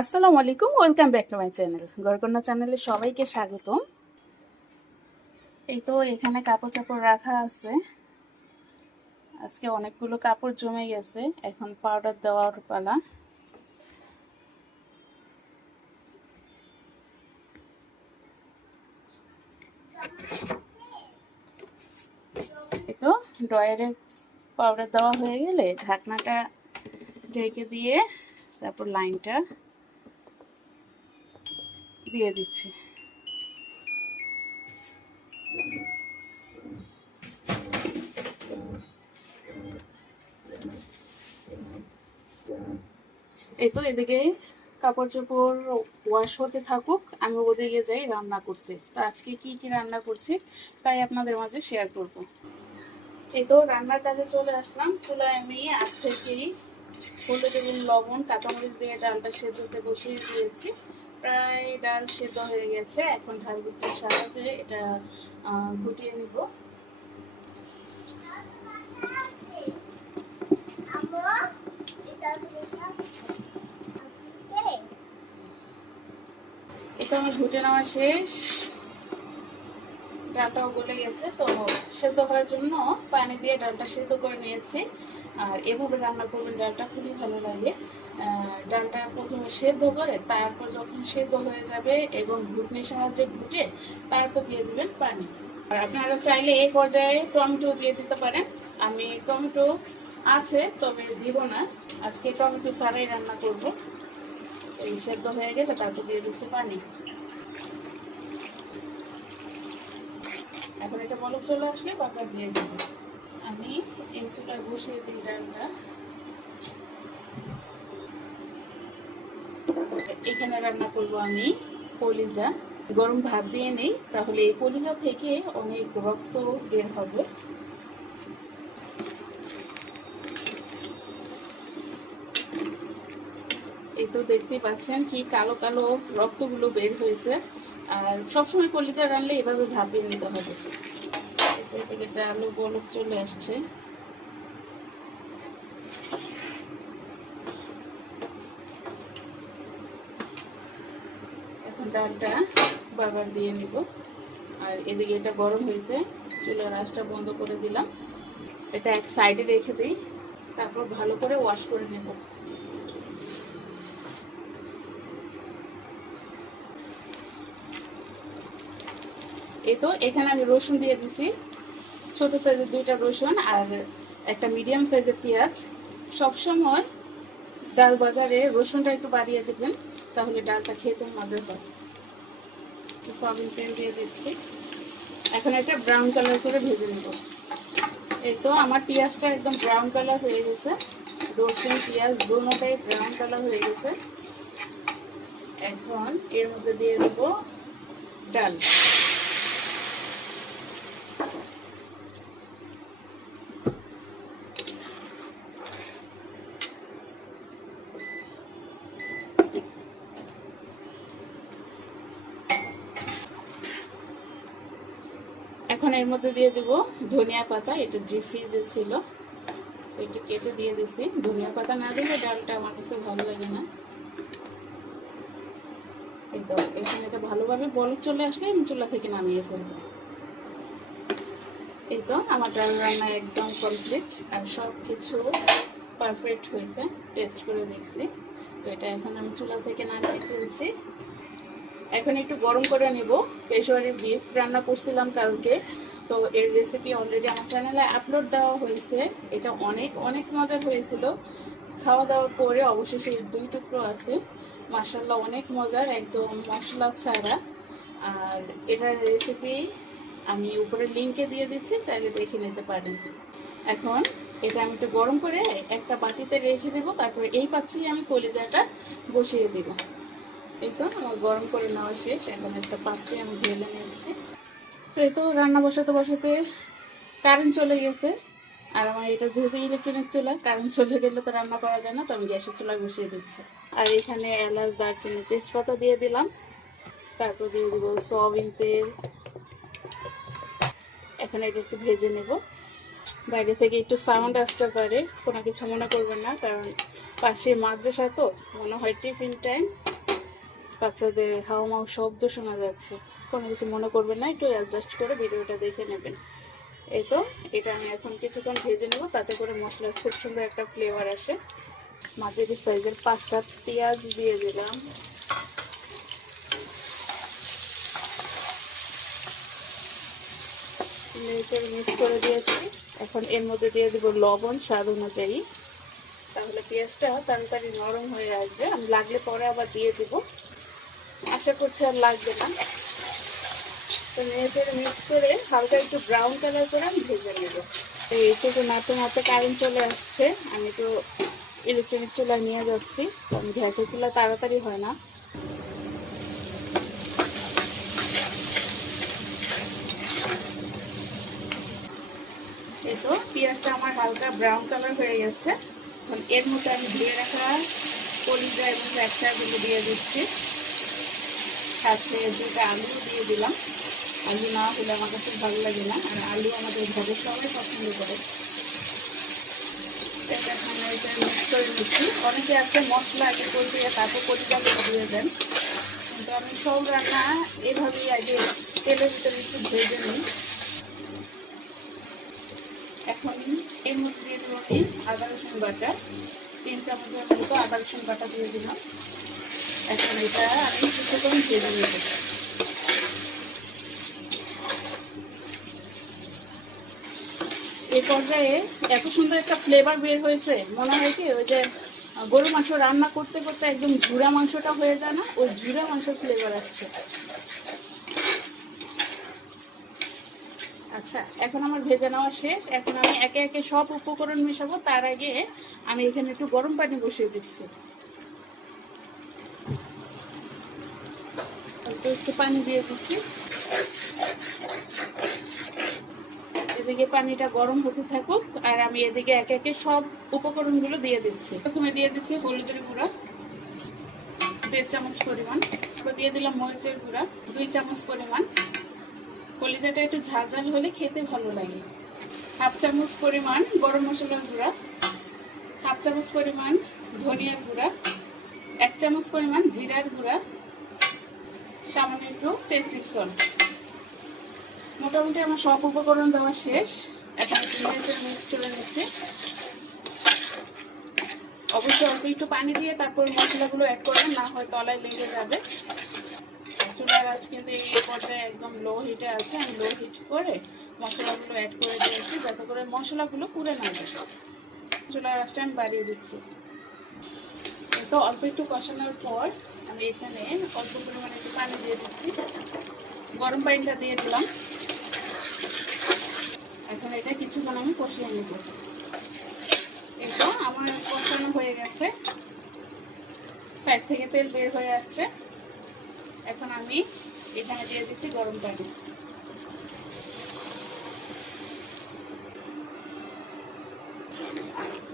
আসসালামু আলাইকুম, welcome back to my channel. গড়কন্যা চ্যানেলে সবাইকে স্বাগতম। এই তো এখানে কাপড় চাপড় রাখা আছে। আজকে অনেকগুলো কাপড় জমে গেছে, এখন পাউডার দেওয়ার পালা। তো ড্রয়ারে পাউডার দেওয়া হয়ে গেলে ঢাকনাটা ঢেকে দিয়ে তারপর লাইনটা দিয়ে দিচ্ছি। এই তো এদিকে কাপড় চোপড় ওয়াশ হতে থাকুক, আমি ওদিকে যাই রান্না করতে। তো আজকে কি কি রান্না করছি তাই আপনাদের মাঝে শেয়ার করব। এই তো রান্নার কাজে চলে আসলাম। চুলায় আমি আজ থেকেই হলুদ এবং লবণ, কাঁচামরিচ দিয়ে ডালটা সেদ্ধতে বসিয়ে দিয়েছি। প্রায় ডাল সেদ্ধ হয়ে গেছে। এখন ঢাল গুটির সাহায্যে এটা ঘুটিয়ে নিব। আমার ঘুটে নেওয়া শেষ। ডালটাও গলে গেছে, তো সেদ্ধ হওয়ার জন্য পানি দিয়ে ডালটা সেদ্ধ করে নিয়েছি। আর এভাবে রান্না করবেন, ডালটা খুবই ভালো লাগে। ডালটা প্রথমে সেদ্ধ করে, তারপর যখন সেদ্ধ হয়ে যাবে এবং ঘুটনির সাহায্যে ঘুটে, তারপর দিয়ে দিবেন পানি। আর আপনারা চাইলে এই পর্যায়ে টমেটো দিয়ে দিতে পারেন। আমি টমেটো আছে, তবে দিব না। আজকে টমেটো ছাড়াই রান্না করব। এই সেদ্ধ হয়ে গেলে তারপর দিয়ে দিচ্ছি পানি। এখন এটা বলক চলে আসলে পাকা দিয়ে দিব। আমি এই চুলায় বসিয়ে দিই ডালটা। এখানে রান্না করব আমি কলিজা। গরম ভাত দিয়ে নেই, তাহলে এই কলিজা থেকে অনেক রক্ত বের হবে। এই তো দেখতেই পাচ্ছেন কি কালো কালো রক্তগুলো বের হয়েছে। আর সবসময় কলিজা রানলে এভাবে ভাপিয়ে নিতে হবে। এটা আলু বলক চলে আসছে এখন ডালটা বাবার দিয়ে নিব। আর এদিকে এটা গরম হয়েছে, চুলার আঁচটা বন্ধ করে দিলাম। এটা এক সাইডে রেখে দিই, তারপর ভালো করে ওয়াশ করে নেব। এই তো, এখানে আমি রসুন দিয়ে দিছি। ছোট সাইজের দুইটা রসুন আর একটা মিডিয়াম সাইজের পেঁয়াজ। সবসময় ডাল বাজারে রসুনটা একটু বাড়িয়ে দেবেন, তাহলে ডালটা খেতে মজা হয়। সয়াবিন তেল দিয়ে দিচ্ছি। এখন একটা ব্রাউন কালার করে ভেজে নেব। এই তো আমার পেঁয়াজটা একদম ব্রাউন কালার হয়ে গেছে। রসুন, পেঁয়াজ দুটাই ব্রাউন কালার হয়ে গেছে। এখন এর মধ্যে দিয়ে দেবো ডাল। এখন এর মধ্যে দিয়ে দেব ধনিয়া পাতা, এটা ডিপ ফ্রিজে ছিল, একটু কেটে দিয়ে দিছি। ধনিয়া পাতা না দিলে ডালটা আমার কাছে ভালো লাগে না। এই তো, এখানে এটা ভালোভাবে বলক চলে আসলে আমি চুলা থেকে নামিয়ে ফেলব। এই তো, আমার ডাল রান্না একদম কমপ্লিট আর সব কিছু পারফেক্ট হয়েছে টেস্ট করে দেখছি। তো এটা এখন আমি চুলা থেকে নামিয়ে ফেলছি। এখন একটু গরম করে নেব। পেশোয়ারি বিফ রান্না করছিলাম কালকে। তো এর রেসিপি অলরেডি আমার চ্যানেলে আপলোড দেওয়া হয়েছে। এটা অনেক অনেক মজার হয়েছিল। খাওয়া দাওয়া করে অবশেষে দুই টুকরো আছে। মাসাল্লাহ অনেক মজার, একদম মশলা ছাড়া। আর এটার রেসিপি আমি উপরে লিঙ্কে দিয়ে দিচ্ছি, চাইলে দেখে নিতে পারেন। এখন এটা আমি একটু গরম করে একটা বাটিতে রেখে দেবো। তারপরে এই পাত্রেই আমি কলিজাটা বসিয়ে দেবো। এই তো আমার গরম করে নেওয়া শেষ। এখন একটা পাত্রে আমি ঢেলে নিয়েছি। তো এই তো রান্না বসাতে বসাতে কারেন্ট চলে গেছে। আর আমার এটা যেহেতু ইলেকট্রনিক চুলা কারেন্ট চলে গেলে তো রান্না করা যায় না, তো আমি গ্যাসের চুলা বসিয়ে দিচ্ছি। আর এখানে এলাচ, দারচিনি, তেজপাতা দিয়ে দিলাম। তারপর দিয়ে দেবো সয়াবিন তেল। এখানে এটা একটু ভেজে নেব। বাইরে থেকে একটু সাউন্ড আসতে পারে, কোনো কিছু মনে করবেন না, কারণ পাশে মাদ্রাসা তো, মনে হয় টিফিন টাইম বাচ্চাদের হাওয়া মাও শব্দ শোনা যাচ্ছে। কোনো কিছু মনে করবেন না, একটু অ্যাডজাস্ট করে ভিডিওটা দেখে নেবেন। এই তো, এটা আমি এখন কিছুক্ষণ ভেজে নেব, তাতে করে মশলার খুব সুন্দর একটা ফ্লেভার আসে। মাঝের সাইজের পাঁচটা পেঁয়াজ দিয়ে দিলাম। নেচে মিক্স করে দিয়েছি। এখন এর মধ্যে দিয়ে দেবো লবণ, স্বাদ অনুযায়ী। তাহলে পেঁয়াজটা তাড়াতাড়ি নরম হয়ে আসবে। আমি লাগলে পরে আবার দিয়ে দিব। আশা করছি আর লাগবে না। তো নেচে মিক্স করে হালকা একটু ব্রাউন কালার করে আমি ভেজে নেব। তো এইটুকু নাতে নাতে কারেন্ট চলে আসছে। আমি তো ইলেকট্রনিক চুলা নিয়ে যাচ্ছি। কারণ গ্যাসের চুলা তাড়াতাড়ি হয় না। তো পেঁয়াজটা আমার হালকা ব্রাউন কালার হয়ে গেছে। এর মধ্যে আমি ধুয়ে রাখা কলিজা এবংগুলো দিয়ে দিচ্ছি। সাথে দুটা আলু দিয়ে দিলাম। আলু না হলে আমার কাছে ভালো লাগে না। আর আলু আমাদের ঘরে সবাই পছন্দ করে। এটা অনেকে আছে মশলা আগে করে দিয়ে তারপর কলিজা দিয়ে দেন। কিন্তু আমি সব রান্না এভাবেই আগে তেলের ভিতরে একটু ভেজে নিই। এখন এর মধ্যে দিয়ে দেবো আমি আদা রসুন বাটা। তিন চামচের মতো আদা রসুন বাটা দিয়ে দিলাম। এখন এটা আমি কিছুক্ষণ ভেজে পর্যায়ে এত সুন্দর একটা ফ্লেভার বের হয়েছে। মনে হয় কি, ওই যে গরু মাংস রান্না করতে করতে একদম ঝুরা মাংসটা হয়ে যায় না, ওই ঝুরা মাংসের ফ্লেভার আসছে। আচ্ছা এখন আমার ভেজে নেওয়া শেষ। এখন আমি একে একে সব উপকরণ মেশাবো। তার আগে আমি এখানে একটু গরম পানি বসিয়ে দিচ্ছি। অল্প একটু পানি দিয়ে দিচ্ছি। এদিকে পানিটা গরম হতে থাকুক, আর আমি এদিকে একে একে সব উপকরণগুলো দিয়ে দিচ্ছি। প্রথমে দিয়ে দিচ্ছি হলুদের গুঁড়া, দেড় চামচ পরিমাণ। দিয়ে দিলাম মরিচের গুঁড়া, দুই চামচ পরিমাণ। কলিজাটা একটু ঝাল ঝাল হলে খেতে ভালো লাগে। হাফ চামচ পরিমাণ গরম মশলার গুঁড়া, হাফ চামচ পরিমাণ ধনিয়ার গুঁড়া, এক চামচ পরিমাণ জিরার গুঁড়া সামান্য একটু টেস্টিং সল্ট মোটামুটি আমার সব উপকরণ দেওয়া শেষ। এখন একটু মিক্স করে নিচ্ছি। অবশ্যই অল্প একটু পানি দিয়ে তারপর মশলাগুলো অ্যাড করবেন না হয় তলায় লেগে যাবে। চুলার আজ কিন্তু এই পর্যায়ে একদম লো হিটে আছে। আমি লো হিট করে মশলাগুলো অ্যাড করে দিয়েছি, যাতে করে মশলাগুলো পুড়ে না যায়। চুলার আঁচটা আমি বাড়িয়ে দিচ্ছি। তো অল্প একটু কষানোর পর আমি এখানে অল্প পরিমাণে একটু পানি দিয়ে দিচ্ছি। গরম পানিটা দিয়ে দিলাম। এখন এটা কিছুক্ষণ আমি কষিয়ে নেব। তো আমার কষানো হয়ে গেছে। সাইড থেকে তেল বের হয়ে আসছে। এখন আমি এখানে দিয়ে দিচ্ছি গরম পানি।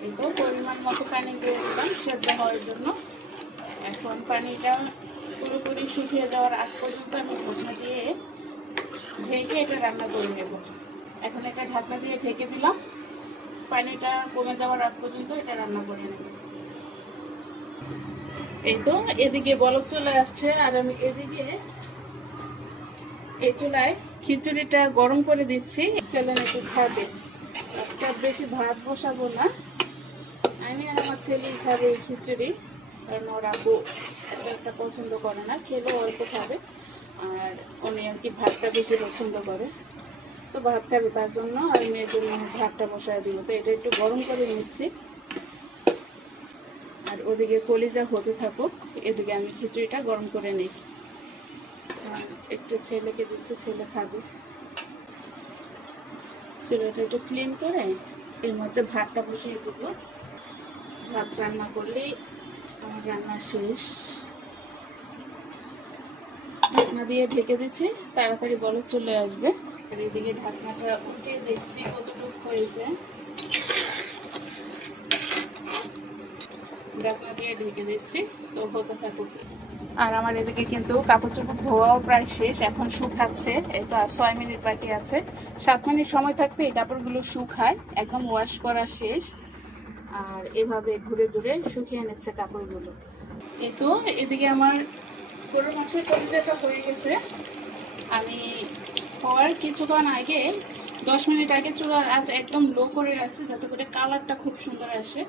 এই পরিমাণ মতো পানি দিয়ে দিলাম সেদ্ধ হওয়ার জন্য। এখন পানিটা পুরোপুরি শুকিয়ে যাওয়ার আগ পর্যন্ত আমি ঢাকনা দিয়ে ঢেকে এটা রান্না করে নেব। এখন এটা ঢাকনা দিয়ে ঢেকে দিলাম। পানিটা কমে যাওয়ার আগ পর্যন্ত এটা রান্না করে নেব। এই তো, এদিকে বলক চলে আসছে আর আমি এদিকে এই চুলায় খিচুড়িটা গরম করে দিচ্ছি। ছেলে নাকি খাবে। একটা বেশি ভাত বসাবো না। আমি আর আমার ছেলেই খাবে এই খিচুড়ি। কারণ ওর আব্বু একটা পছন্দ করে না, খেলেও অল্প খাবে। আর উনি আর কি ভাতটা বেশি পছন্দ করে। তো ভাত খাবে তার জন্য আর মেয়ের জন্য ভাতটা বসায় দিব তো এটা একটু গরম করে নিচ্ছি। আর ওদিকে কলিজা হতে থাকুক, এদিকে আমি খিচুড়িটা গরম করে নিই। একটু ছেলেকে দিচ্ছি, ছেলে খাবে। চুলাটা একটু ক্লিন করে এর মধ্যে ভাতটা বসিয়ে দেবো। ভাত রান্না করলেই রান্না শেষ। ঢাকনা দিয়ে ঢেকে দিচ্ছি, তাড়াতাড়ি বলক চলে আসবে। আর এদিকে ঢাকনাটা উঠে দেখছি কতটুকু হয়েছে। ঢাকনা দিয়ে ঢেকে দিচ্ছি, তো হতে থাকুক। আর আমার এদিকে কিন্তু কাপড় চোপড় ধোয়াও প্রায় শেষ, এখন শুকাচ্ছে। এটা ছয় মিনিট বাকি আছে। সাত মিনিট সময় থাকতে এই কাপড়গুলো শুকায়, একদম ওয়াশ করা শেষ। আর এভাবে ঘুরে ঘুরে শুকিয়ে নিচ্ছে কাপড়গুলো। এই তো এদিকে আমার গরুর মাংসের কলিজাটা হয়ে গেছে। আমি হওয়ার কিছুক্ষণ আগে, দশ মিনিট আগে চুলার আঁচ একদম লো করে রাখছি যাতে করে কালারটা খুব সুন্দর আসে।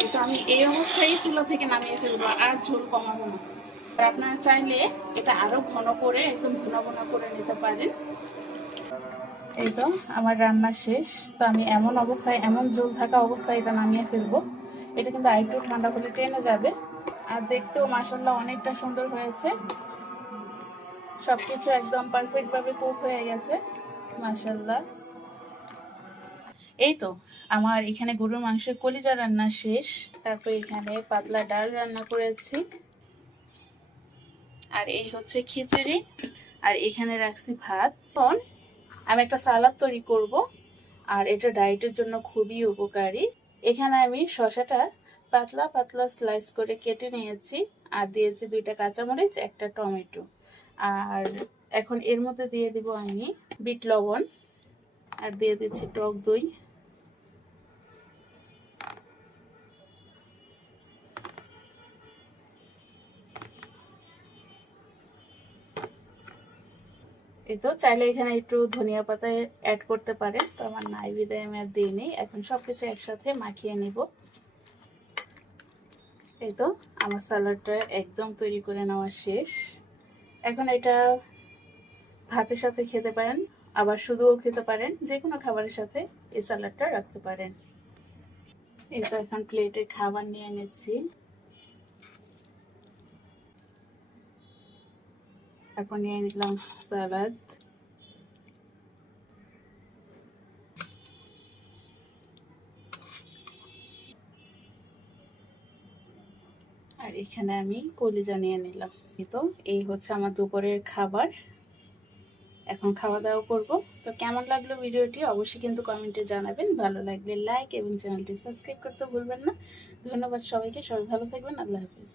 এই আমি এই অবস্থায় চুলা থেকে নামিয়ে ফেলব, আর ঝোল কমাবো না। আপনারা চাইলে এটা আরও ঘন করে, একদম ঘন ঘন করে নিতে পারেন। এই তো, আমার রান্না শেষ। তো আমি এমন অবস্থায়, এমন জল থাকা অবস্থায় এটা নামিয়ে ফেলব। এটা কিন্তু আরেকটু ঠান্ডা হলে টেনে যাবে। আর দেখতেও মাসাল্লাহ অনেকটা সুন্দর হয়েছে। সবকিছু একদম পারফেক্ট ভাবে কুক হয়ে গেছে মাসাল্লাহ এই তো, আমার এখানে গরুর মাংসের কলিজা রান্না শেষ। তারপর এখানে পাতলা ডাল রান্না করেছি। আর এই হচ্ছে খিচুড়ি। আর এখানে রাখছি ভাত। আমি একটা সালাদ তৈরি করব, আর এটা ডায়েটের জন্য খুবই উপকারী। এখানে আমি শশাটা পাতলা পাতলা স্লাইস করে কেটে নিয়েছি, আর দিয়েছি দুইটা কাঁচামরিচ, একটা টমেটো। আর এখন এর মধ্যে দিয়ে দিব আমি বিট লবণ, আর দিয়ে দিচ্ছি টক দই। এই তো চাইলে এখানে একটু ধনিয়া পাতা অ্যাড করতে পারেন। তো আমার নাই বিদায় আমি আর দিইনি এখন সবকিছু একসাথে মাখিয়ে নিব। এই তো আমার স্যালাডটা একদম তৈরি করে নেওয়া শেষ। এখন এটা ভাতের সাথে খেতে পারেন, আবার শুধুও খেতে পারেন যে কোনো খাবারের সাথে এই স্যালাডটা রাখতে পারেন। এই তো এখন প্লেটে খাবার নিয়ে নিচ্ছি। তারপর নিয়ে নিলাম স্যালাড আর এখানে আমি কলিজা নিয়ে নিলাম। তো, এই হচ্ছে আমার দুপুরের খাবার। এখন খাওয়া দাওয়া করব। তো কেমন লাগল ভিডিওটি অবশ্যই কিন্তু কমেন্টে জানাবেন। ভালো লাগলে লাইক এবং চ্যানেলটি সাবস্ক্রাইব করতে ভুলবেন না। ধন্যবাদ সবাইকে। সবাই ভালো থাকবেন। আল্লাহ হাফিজ।